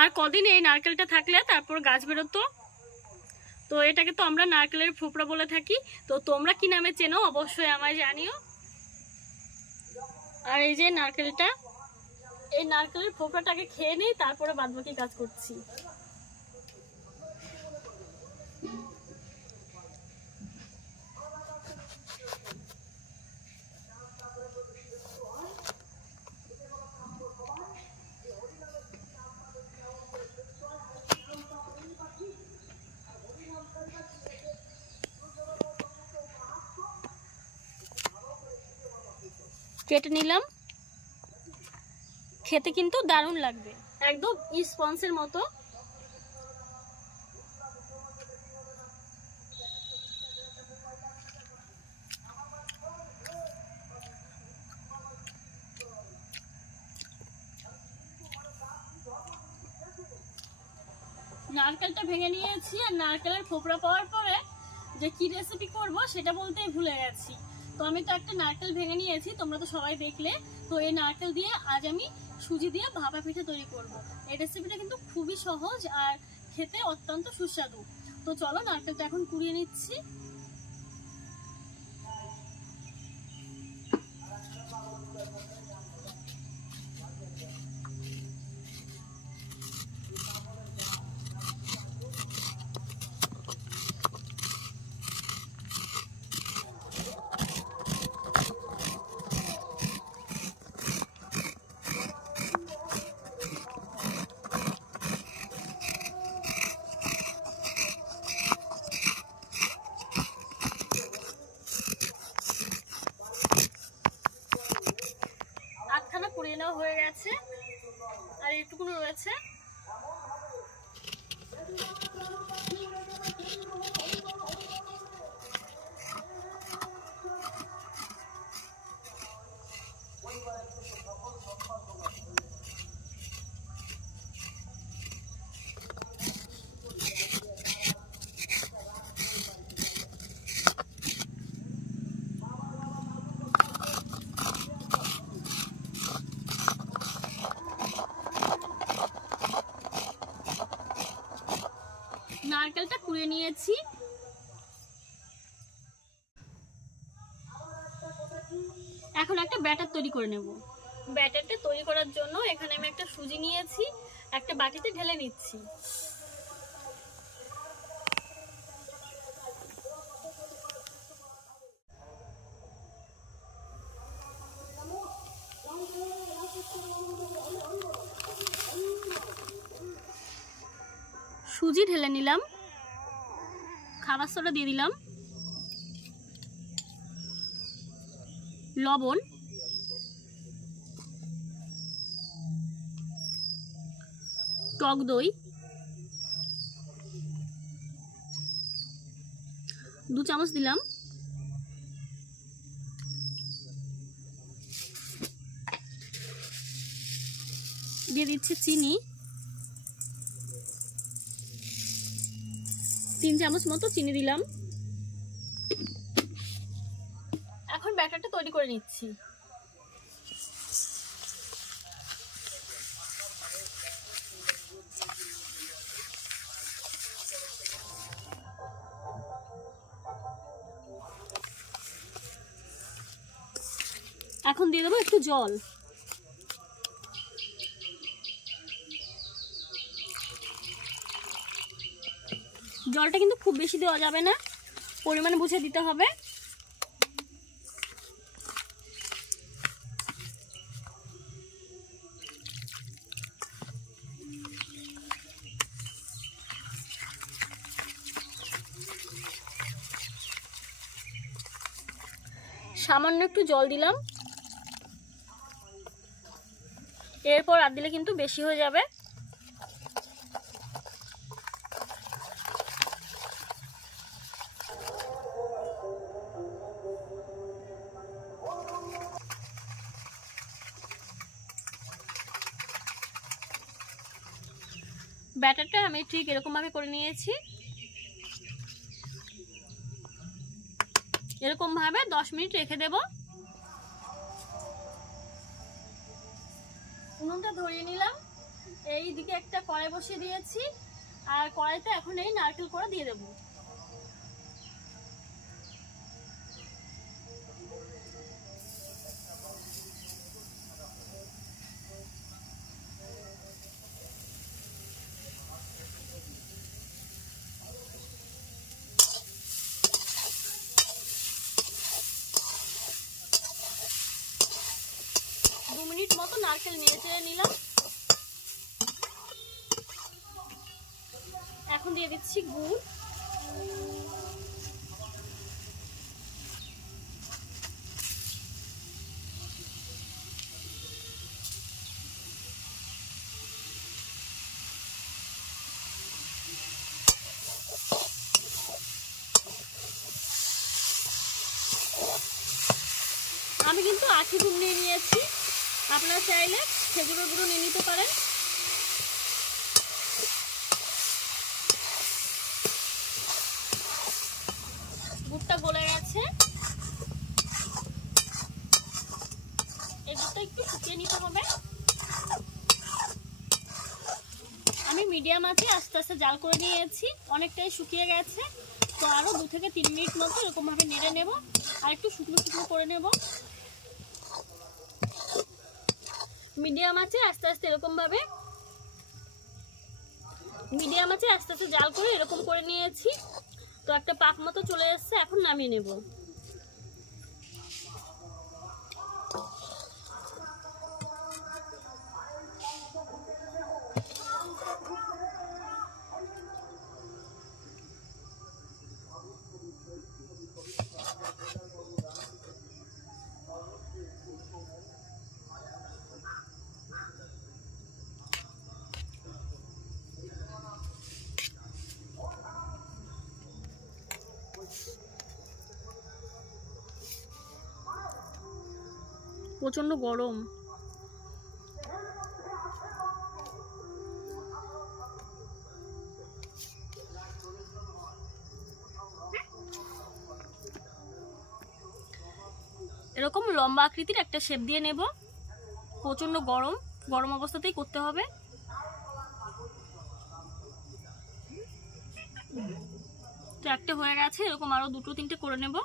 আর কদিন এই নারকেলটা থাকলে তারপর গাছ বেরোতো। তো এটাকে তো আমরা নারকেলের ফোপড়া বলে থাকি। তো তোমরা কি নামে চেনো অবশ্যই আমায় জানিও। আর এই যে নারকেলটা, এই নারকেলের ফোপড়াটাকে খেয়ে নিই, তারপরে বাদবাকি কাজ করছি। কেটে নিলাম। খেতে কিন্তু দারুণ লাগবে, একদম স্পঞ্জের মতো। নারকেলটা ভেঙে নিয়েছি, আর নারকেলের ফোপড়া পাওয়ার পরে যে কি রেসিপি করব সেটা বলতেই ভুলে গেছি। তো আমি তো একটা নারকেল ভেঙে নিয়েছি, তোমরা তো সবাই দেখলে। তো এই নারকেল দিয়ে আজ আমি সুজি দিয়ে ভাপা পিঠে তৈরি করব। এই রেসিপিটা কিন্তু খুবই সহজ আর খেতে অত্যন্ত সুস্বাদু। তো চলো নারকেলটা এখন কুড়িয়ে নিচ্ছি। আটখানা কুড়িয়ে নেওয়া হয়ে গেছে, আর একটুকুনো রয়েছে। নারকেলটা কুড়িয়ে নিয়েছি। এখন একটা ব্যাটার তৈরি করে নেব। ব্যাটারটা তৈরি করার জন্য এখানে আমি একটা সুজি নিয়েছি, একটা বাটিতে ঢেলে নিচ্ছি। সুজি ঢেলে নিলাম, খাবার সোডা দিয়ে দিলাম, লবণ, টক দই, 2 চামচ দিলাম, দিয়ে দিচ্ছি চিনি, 3 চামচ মতো চিনি দিলাম। এখন ব্যাটারটা তৈরি করে নিচ্ছি। এখন দিয়ে দেবো একটু জল। জলটা কিন্তু খুব বেশি দেওয়া যাবে না, পরিমাণ বুঝে দিতে হবে। সামান্য একটু জল দিলাম, এরপর আর দিলে কিন্তু বেশি হয়ে যাবে। ব্যাটারটা আমি ঠিক এরকম ভাবে করে নিয়েছি। এরকম ভাবে 10 মিনিট রেখে দেব। উনুনটা ধরিয়ে নিলাম, এই দিকে একটা কড়াই বসিয়ে দিয়েছি, আর কড়াইতে এখন এই নারকেল কোড়া দিয়ে দেবো। মিনিট মতো নারকেল নিয়ে চেড়ে নিলাম। এখন দিয়ে দিচ্ছি গুড়। আমি কিন্তু আখি গুড় নিয়ে নিয়েছি, আপনারা চাইলে খেজুরের গুঁড়ো নিয়ে নিতে পারেন। গুড়টা গলে গেছে, এই গুড়টা একটু শুকিয়ে নিতে হবে। আমি মিডিয়াম আঁচে আস্তে আস্তে জাল করে নিয়েছি, অনেকটাই শুকিয়ে গেছে। তো আরো 2 থেকে 3 মিনিট মতো এরকম ভাবে নেড়ে নেব, আর একটু শুকনো শুকনো করে নেব। মিডিয়াম আঁচে আস্তে আস্তে এরকম ভাবে জাল করে এরকম করে নিয়েছি। তো একটা পাক মতো চলে এসেছে, এখন নামিয়ে নেব। প্রচন্ড গরম। এরকম লম্বা আকৃতির একটা শেপ দিয়ে নেব। প্রচন্ড গরম, গরম অবস্থাতেই করতে হবে। তো একটা হয়ে গেছে, এরকম আরো 2-3টে করে নেব।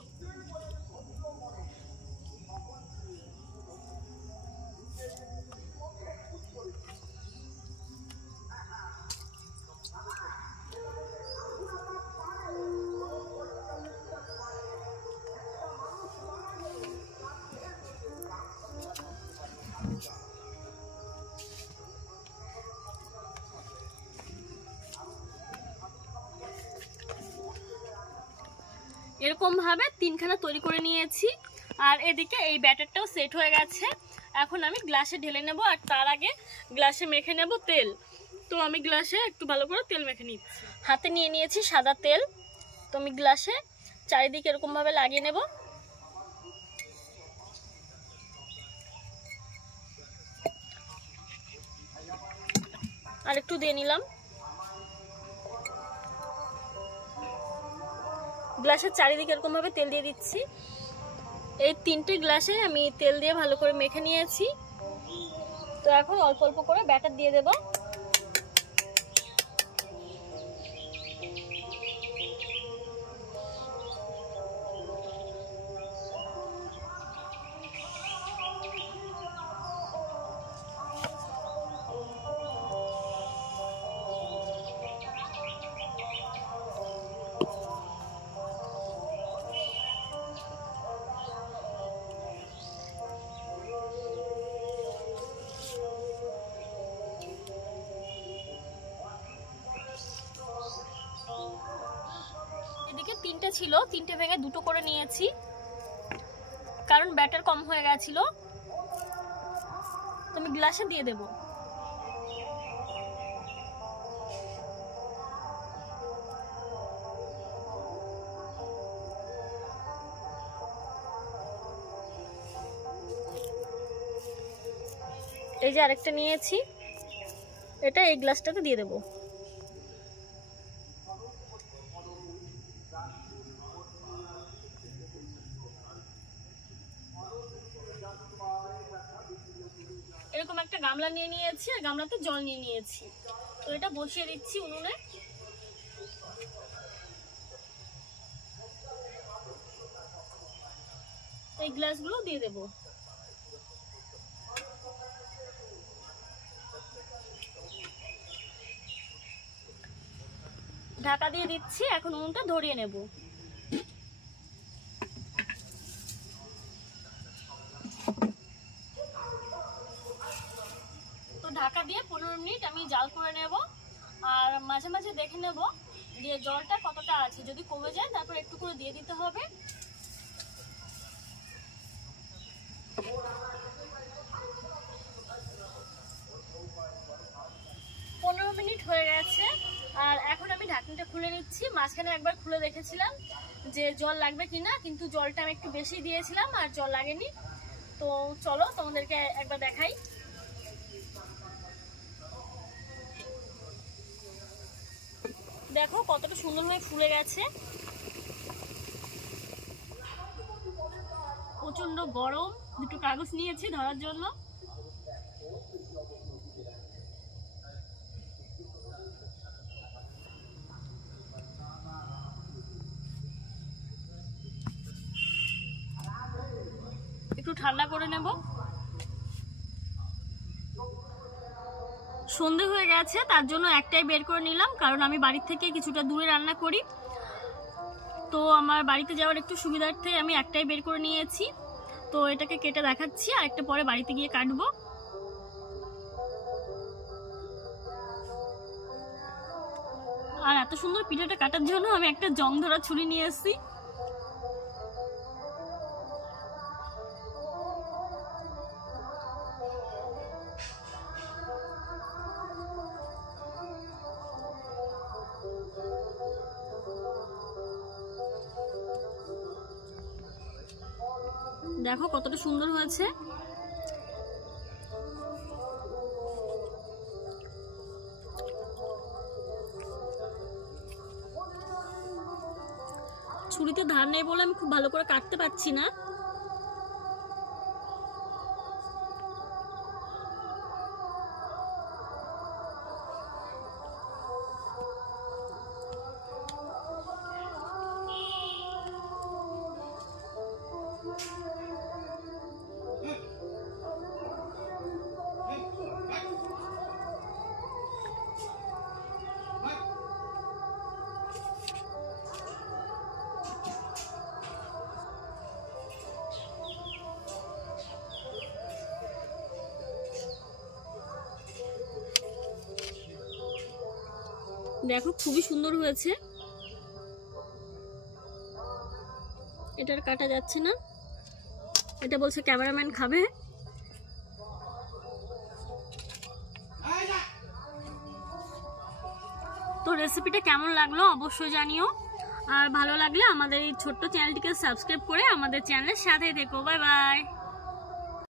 এরকম ভাবে 3খানা তৈরি করে নিয়েছি, আর এদিকে এই ব্যাটারটাও সেট হয়ে গেছে। এখন আমি গ্লাসে ঢেলে নেব, আর তার আগে গ্লাসে মেখে নেব তেল। তো আমি গ্লাসে একটু ভালো করে তেল মেখে নিচ্ছি। হাতে নিয়ে নিয়েছি সাদা তেল, তো আমি গ্লাসে চারিদিকে এরকম ভাবে লাগিয়ে নেব। আর একটু দিয়ে নিলাম। গ্লাসের চারিদিকে এরকম ভাবে তেল দিয়ে দিচ্ছি। এই 3টে গ্লাসে আমি তেল দিয়ে ভালো করে মেখে নিয়েছি। তো এখন অল্প অল্প করে ব্যাটার দিয়ে দেব। এদিকে 3টে ছিল, 3টে ভেঙে 2টো করে নিয়েছি, কারণ ব্যাটার কম হয়ে গেছিল। তো আমি গ্লাসে দিয়ে দেব। এই যে আরেকটা নিয়েছি, এটা এই গ্লাসটাতে দিয়ে দেব। এরকম একটা গামলা নিয়ে নিয়েছি আর গামলাতে জল নিয়ে নিয়েছি। তো এটা বসিয়ে দিচ্ছি উনুনে। এই গ্লাসগুলো দিয়ে দেবো। ঢাকা দিয়ে দিচ্ছি, এখন উনুনটা ধরিয়ে নেব। তো ঢাকা দিয়ে 15 মিনিট আমি জাল করে নেব, আর মাঝে মাঝে দেখে নেব যে জলটা কতটা আছে। যদি কমে যায় তারপর একটু করে দিয়ে দিতে হবে। মিনিট হয়ে গেছে, আর এখন আমি ঢাকনাটা খুলে নিচ্ছি। মাঝখানে একবার খুলে দেখেছিলাম যে জল লাগবে কিনা, কিন্তু জলটা আমি একটু বেশি দিয়েছিলাম আর জল লাগেনি। তো চলো তোমাদেরকে একবার দেখাই। দেখো কতটা সুন্দরভাবে ফুলে গেছে। প্রচন্ড গরম, দুটো কাগজ নিয়েছি ধরার জন্য। একটু ঠান্ডা করে নেব। সন্ধে হয়ে গেছে, তার জন্য একটাই বের করে নিলাম, কারণ আমি বাড়ির থেকে কিছুটা দূরে রান্না করি। তো আমার বাড়িতে যাওয়ার একটু সুবিধার্থে আমি একটাই বের করে নিয়েছি। তো এটাকে কেটে দেখাচ্ছি, আর একটা পরে বাড়িতে গিয়ে কাটবো। আর এত সুন্দর পিঠাটা কাটার জন্য আমি একটা জং ধরা ছুরি নিয়ে এসেছি। দেখো কতটা সুন্দর হয়েছে। ছুরিতে ধার নেই বলে আমি খুব ভালো করে কাটতে পারছি না। দেখো খুবই সুন্দর হয়েছে। এটার কাটা যাচ্ছে না, এটা বলছে ক্যামেরাম্যান খাবে। তো রেসিপিটা কেমন লাগলো অবশ্যই জানিও, আর ভালো লাগলে আমাদের এই ছোট্ট চ্যানেলটিকে সাবস্ক্রাইব করে আমাদের চ্যানেলের সাথেই থেকো। Bye bye.